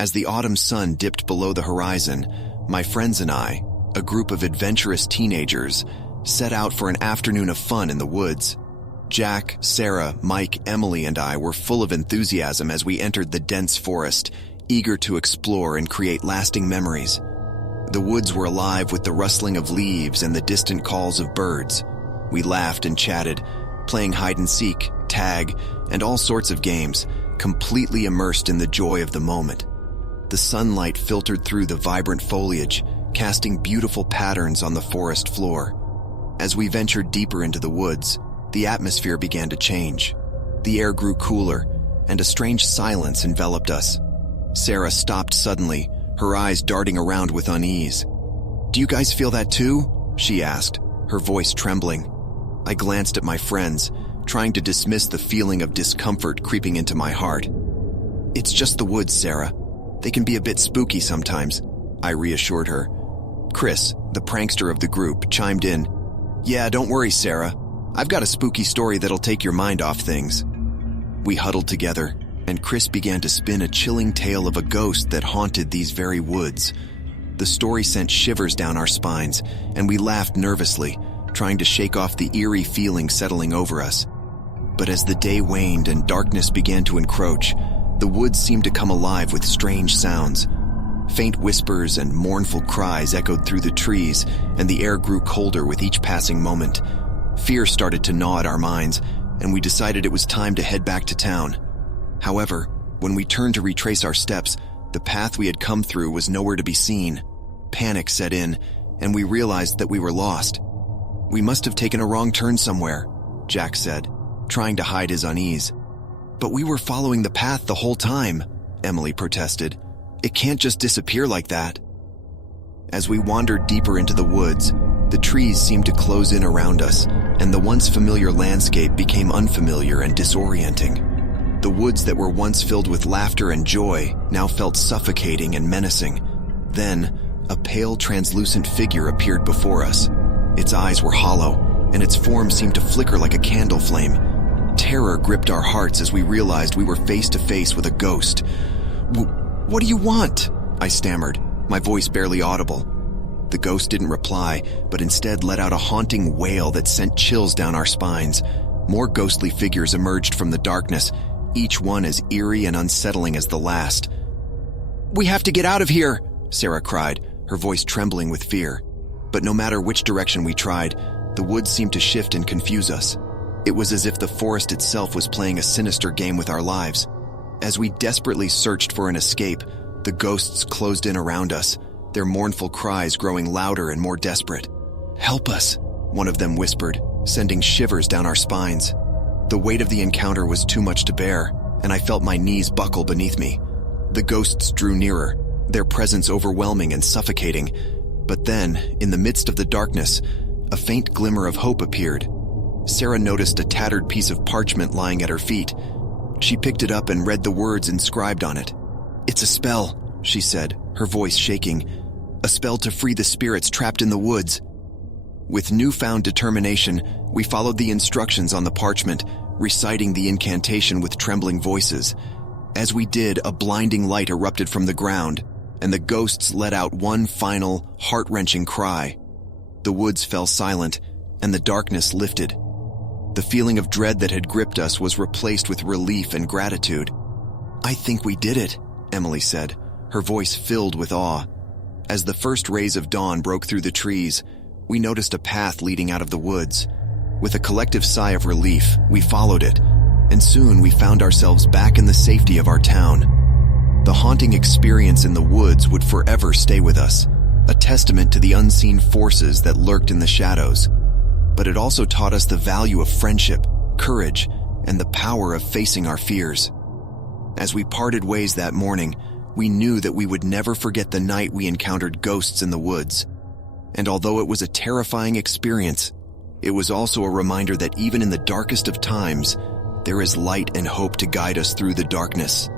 As the autumn sun dipped below the horizon, my friends and I, a group of adventurous teenagers, set out for an afternoon of fun in the woods. Jack, Sarah, Mike, Emily, and I were full of enthusiasm as we entered the dense forest, eager to explore and create lasting memories. The woods were alive with the rustling of leaves and the distant calls of birds. We laughed and chatted, playing hide and seek, tag, and all sorts of games, completely immersed in the joy of the moment. The sunlight filtered through the vibrant foliage, casting beautiful patterns on the forest floor. As we ventured deeper into the woods, the atmosphere began to change. The air grew cooler, and a strange silence enveloped us. Sarah stopped suddenly, her eyes darting around with unease. "Do you guys feel that too?" she asked, her voice trembling. I glanced at my friends, trying to dismiss the feeling of discomfort creeping into my heart. "It's just the woods, Sarah. They can be a bit spooky sometimes," I reassured her. Chris, the prankster of the group, chimed in. "Yeah, don't worry, Sarah. I've got a spooky story that'll take your mind off things." We huddled together, and Chris began to spin a chilling tale of a ghost that haunted these very woods. The story sent shivers down our spines, and we laughed nervously, trying to shake off the eerie feeling settling over us. But as the day waned and darkness began to encroach, the woods seemed to come alive with strange sounds. Faint whispers and mournful cries echoed through the trees, and the air grew colder with each passing moment. Fear started to gnaw at our minds, and we decided it was time to head back to town. However, when we turned to retrace our steps, the path we had come through was nowhere to be seen. Panic set in, and we realized that we were lost. "We must have taken a wrong turn somewhere," Jack said, trying to hide his unease. "But we were following the path the whole time," Emily protested. "It can't just disappear like that." As we wandered deeper into the woods, the trees seemed to close in around us, and the once familiar landscape became unfamiliar and disorienting. The woods that were once filled with laughter and joy now felt suffocating and menacing. Then, a pale, translucent figure appeared before us. Its eyes were hollow, and its form seemed to flicker like a candle flame. Terror gripped our hearts as we realized we were face to face with a ghost. What do you want?" I stammered, my voice barely audible. The ghost didn't reply, but instead let out a haunting wail that sent chills down our spines. More ghostly figures emerged from the darkness, each one as eerie and unsettling as the last. "We have to get out of here," Sarah cried, her voice trembling with fear. But no matter which direction we tried, the woods seemed to shift and confuse us. It was as if the forest itself was playing a sinister game with our lives. As we desperately searched for an escape, the ghosts closed in around us, their mournful cries growing louder and more desperate. "Help us," one of them whispered, sending shivers down our spines. The weight of the encounter was too much to bear, and I felt my knees buckle beneath me. The ghosts drew nearer, their presence overwhelming and suffocating. But then, in the midst of the darkness, a faint glimmer of hope appeared. Sarah noticed a tattered piece of parchment lying at her feet. She picked it up and read the words inscribed on it. "It's a spell," she said, her voice shaking. "A spell to free the spirits trapped in the woods." With newfound determination, we followed the instructions on the parchment, reciting the incantation with trembling voices. As we did, a blinding light erupted from the ground, and the ghosts let out one final, heart-wrenching cry. The woods fell silent, and the darkness lifted. The feeling of dread that had gripped us was replaced with relief and gratitude. "I think we did it," Emily said, her voice filled with awe. As the first rays of dawn broke through the trees, we noticed a path leading out of the woods. With a collective sigh of relief, we followed it, and soon we found ourselves back in the safety of our town. The haunting experience in the woods would forever stay with us, a testament to the unseen forces that lurked in the shadows. But it also taught us the value of friendship, courage, and the power of facing our fears. As we parted ways that morning, we knew that we would never forget the night we encountered ghosts in the woods. And although it was a terrifying experience, it was also a reminder that even in the darkest of times, there is light and hope to guide us through the darkness.